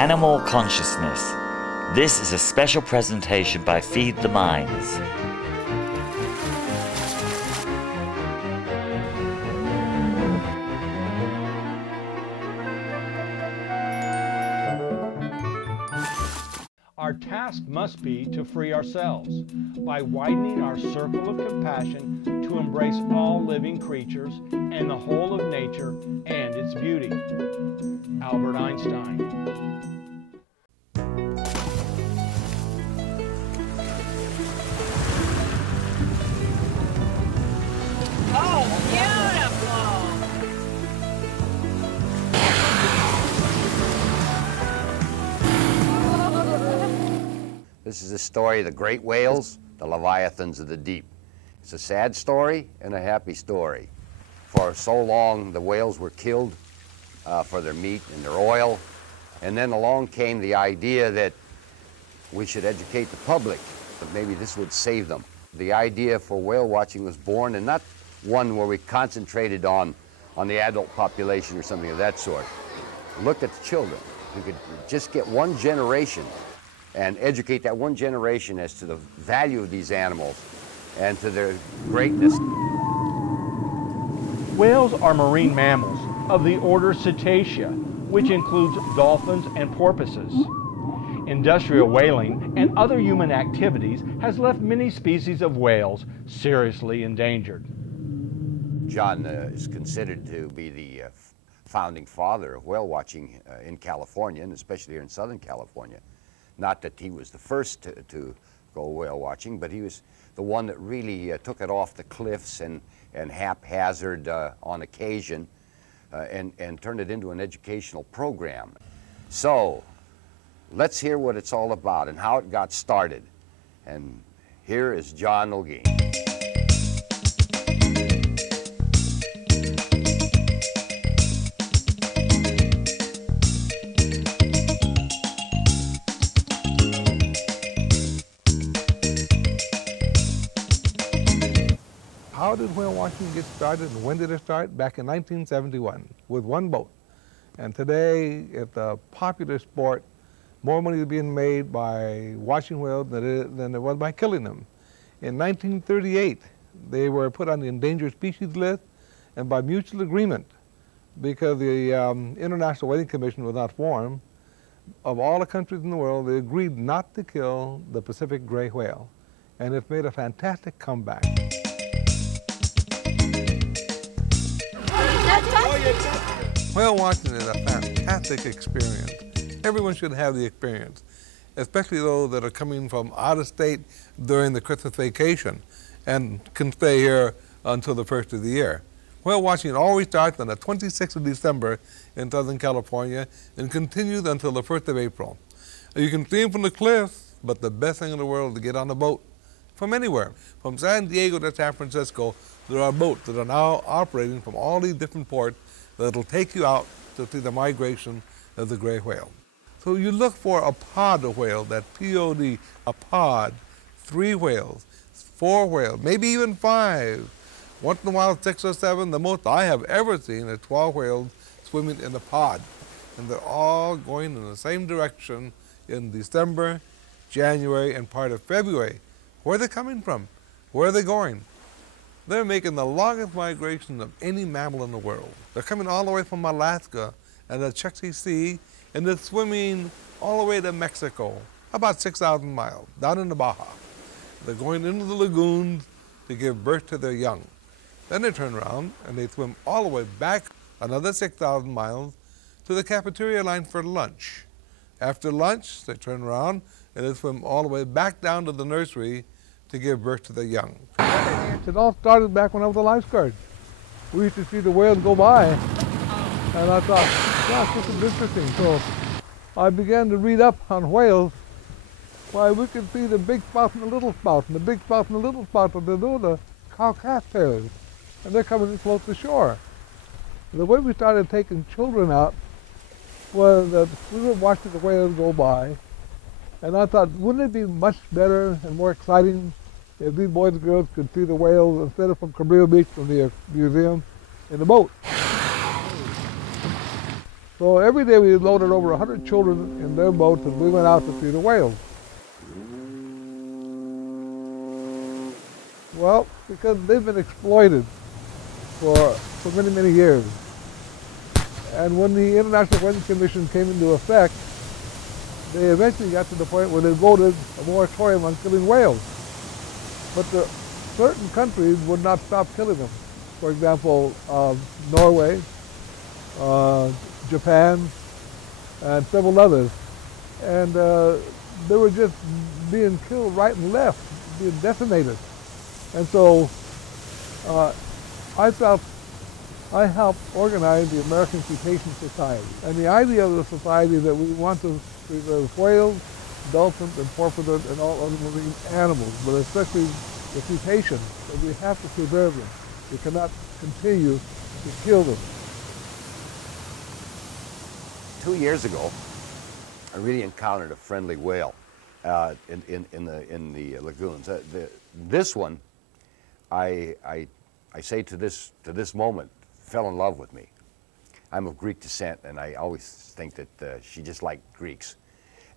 Animal Consciousness. This is a special presentation by Feed the Minds. Our task must be to free ourselves by widening our circle of compassion to embrace all living creatures and the whole of nature and its beauty. Albert Einstein. Oh, beautiful! This is the story of the great whales, the leviathans of the deep. It's a sad story and a happy story. For so long, the whales were killed for their meat and their oil, and then along came the idea that we should educate the public, that maybe this would save them. The idea for whale watching was born, and not one where we concentrated on the adult population or something of that sort. Look at the children. We could just get one generation and educate that one generation as to the value of these animals and to their greatness. Whales are marine mammals of the order Cetacea, which includes dolphins and porpoises. Industrial whaling and other human activities has left many species of whales seriously endangered. John is considered to be the founding father of whale watching in California, and especially here in Southern California. Not that he was the first to go whale watching, but he was the one that really took it off the cliffs and haphazard on occasion and turned it into an educational program. So let's hear what it's all about and how it got started. And here is John Olguin. How did whale watching get started and when did it start? Back in 1971 with one boat. And today it's a popular sport. More money is being made by watching whales than there was by killing them. In 1938, they were put on the endangered species list, and by mutual agreement, because the International Whaling Commission was not formed, of all the countries in the world, they agreed not to kill the Pacific gray whale. And it's made a fantastic comeback. Whale watching is a fantastic experience. Everyone should have the experience, especially those that are coming from out of state during the Christmas vacation and can stay here until the first of the year. Whale watching always starts on the 26th of December in Southern California and continues until the 1st of April. You can see them from the cliffs, but the best thing in the world is to get on a boat from anywhere. From San Diego to San Francisco, there are boats that are now operating from all these different ports that'll take you out to see the migration of the gray whale. So you look for a pod of whales, that P-O-D, a pod, 3 whales, 4 whales, maybe even 5. Once in a while, 6 or 7. The most I have ever seen is 12 whales swimming in a pod. And they're all going in the same direction in December, January, and part of February. Where are they coming from? Where are they going? They're making the longest migration of any mammal in the world. They're coming all the way from Alaska and the Chukchi Sea, and they're swimming all the way to Mexico, about 6,000 miles, down in the Baja. They're going into the lagoons to give birth to their young. Then they turn around and they swim all the way back another 6,000 miles to the cafeteria line for lunch. After lunch, they turn around and they swim all the way back down to the nursery to give birth to their young. It all started back when I was a lifeguard. We used to see the whales go by, and I thought, gosh, this is interesting. So I began to read up on whales. Why, we could see the big spout and the little spout, and the big spout and the little spout, but they're the cow-calf tailors, and they're coming close to shore. The way we started taking children out was that we were watching the whales go by, and I thought, wouldn't it be much better and more exciting if these boys and girls could see the whales instead of from Cabrillo Beach from the museum in the boat? So every day we loaded over 100 children in their boats and we went out to see the whales. Well, because they've been exploited for many, many years. And when the International Weather Commission came into effect, they eventually got to the point where they voted a moratorium on killing whales. But certain countries would not stop killing them. For example, Norway, Japan, and several others. And they were just being killed right and left, being decimated. And so I helped organize the American Cetacean Society. And the idea of the society is that we want to preserve whales, dolphins, and porpoises, and all other marine animals, but especially the cetacean, that we have to preserve them. We cannot continue to kill them. 2 years ago, I really encountered a friendly whale in the lagoons. This one, I say to this moment, fell in love with me. I'm of Greek descent, and I always think that she just liked Greeks.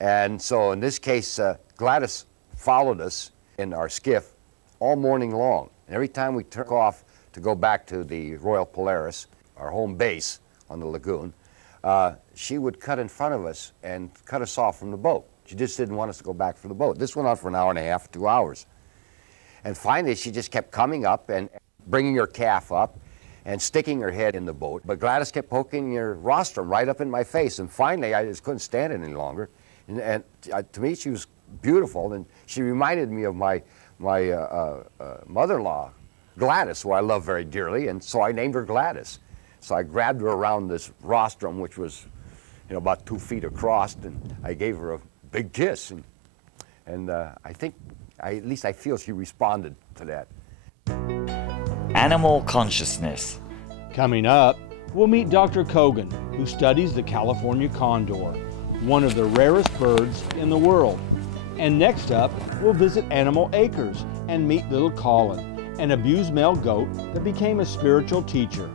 And so in this case, Gladys followed us in our skiff all morning long. And every time we took off to go back to the Royal Polaris, our home base on the lagoon, she would cut in front of us and cut us off from the boat. She just didn't want us to go back for the boat. This went on for an hour and a half, 2 hours. And finally, she just kept coming up and bringing her calf up and sticking her head in the boat. But Gladys kept poking her rostrum right up in my face. And finally, I just couldn't stand it any longer. And to me, she was beautiful. And she reminded me of my mother-in-law, Gladys, who I love very dearly. And so I named her Gladys. So I grabbed her around this rostrum, which was, you know, about 2 feet across, and I gave her a big kiss. And I think, at least I feel she responded to that. Animal consciousness. Coming up, we'll meet Dr. Kogan, who studies the California condor, one of the rarest birds in the world. And next up, we'll visit Animal Acres and meet little Colin, an abused male goat that became a spiritual teacher.